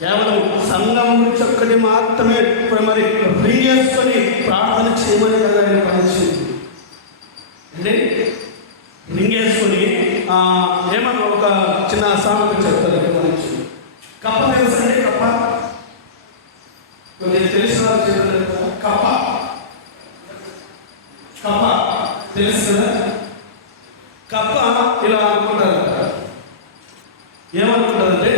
కేవలం సంఘం గురించి ఒక్కటి మాత్రమే మరి ఫ్రీ చేసుకొని ప్రార్థన చేయమని కదా ఆయన పనిచింది అంటే రింగ్ ఏమన్నా ఒక చిన్న సామెత చెప్తారు పనిచింది కప్ప తెలుసండి కప్ప? నేను తెలిసిన కప్ప? కప్ప తెలుసు కదా? కప్ప ఇలా అనుకుంటారు ఏమనుకుంటుందంటే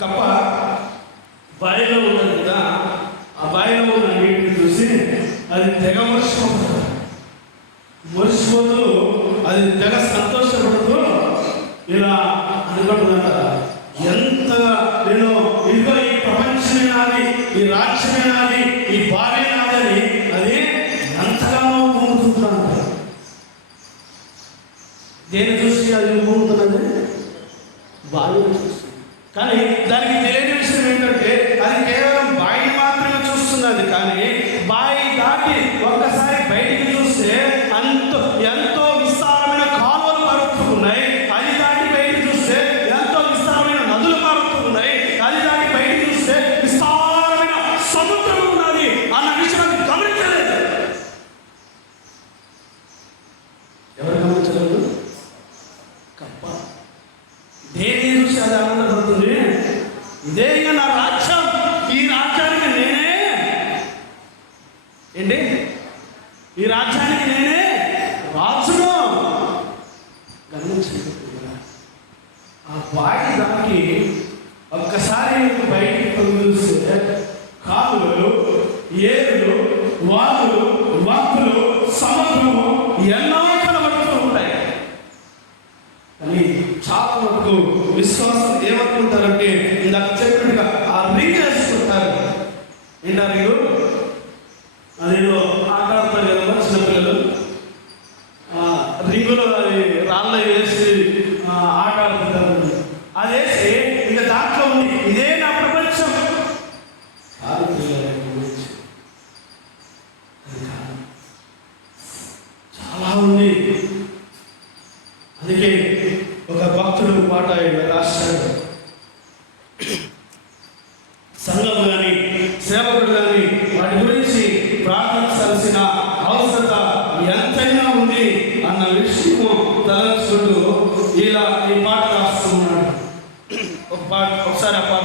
కప్ప బావిలో ఉన్నది కదా ఆ బావిలో ఉన్న నీటిని చూసి అది తెగ మురిసిపోతుంది. మురిసిపోతూ అది తెగ సంతోషపడుతూ ఇలా అనుకుంటుందంట ఎంత నేను ఇదిగో ఈ ప్రపంచమే నాది ఈ రాజ్యమే నాది ఈ బావి నాదని అది ఎంతగానో పొందుతుందంట దేని చూసి అది పొందుతున్నది బావిని కానీ దానికి తెలియని విషయం ఏంటంటే అది కేవలం ఏంటి? ఈ రాజ్యానికి నేనే రాజును. గమనించండి ఆ బావి దానికి ఒక్కసారి బయటికి పంపిస్తే కాలువలు ఏరులు వాగులు వంపులు సముద్రము ఎన్నో కనబడుతూ ఉంటాయి. కానీ చాలా వరకు విశ్వాసం ఏమనుకుంటారంటే ఇందాక చెప్పినట్టుగా ఆ రింగ్ వేసుకుంటారు. ఏంటా రింగు అదేదో ఆట ఆడతారు కదా చిన్నపిల్లలు ఆ రింగులో అది రాళ్ళ వేసి ఆ, ఆట ఆడుతుంటారు అది వేసి ఇక దాంట్లో ఉంది ఇదే నా ప్రపంచం కాదు గురించి. చాలా ఉంది. అందుకే ఒక భక్తుడు పాట ఆయన రాశాడు. సంఘం కానీ సేవకుడు కానీ వాటి గురించి ప్రార్థన ప్రార్థించాల్సిన అవసరత ఎంతైనా ఉంది అన్న విషయము తలచుకుంటూ ఇలా ఈ పాట రాస్తున్నాడు. ఒక పాట ఒకసారి ఆ పాట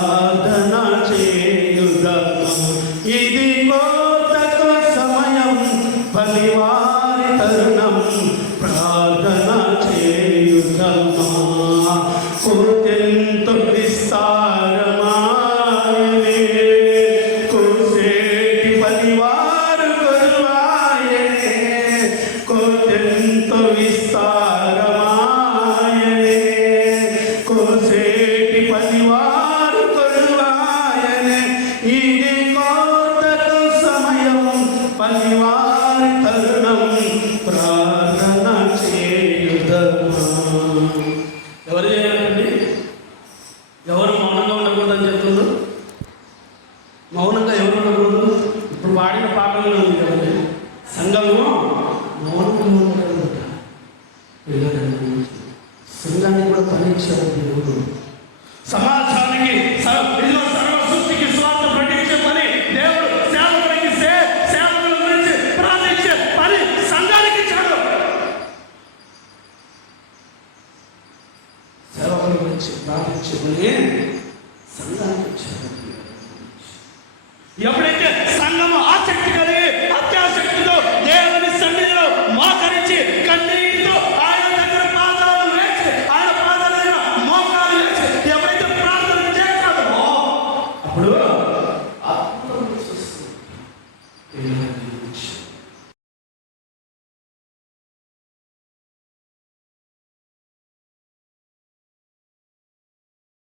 ప్రార్థన చేయుదము. ఇది కోతకు సమయం పరివారి తరుణం ప్రార్థన చేయుదమా. కోతెంతో విస్తారమాయనే కోసేటి ఎవరు చేయాలండి? ఎవరు మౌనంగా ఉండకూడదని చెప్తుండ్రు? మౌనంగా ఎవరు ఉండకూడదు? ఇప్పుడు వాడిన పాటలు ఉంది సంఘము మౌనంగా ఉండకూడదు సంఘాన్ని కూడా పరీక్ష దేవుడు. గురించి ప్రార్థించమనే సంఘానికి వచ్చారు ఎప్పుడైతే సంఘము ఆసక్తి కలిగి అత్యాసక్తితో దేవుని సన్నిధిలో మోకరించి కన్నీటితో ఆయన దగ్గర పాదాలు వేసి ఆయన పాదాల దగ్గర మోకాలు వేసి ఎప్పుడైతే ప్రార్థన చేస్తామో అప్పుడు అద్భుతం చూస్తుంది.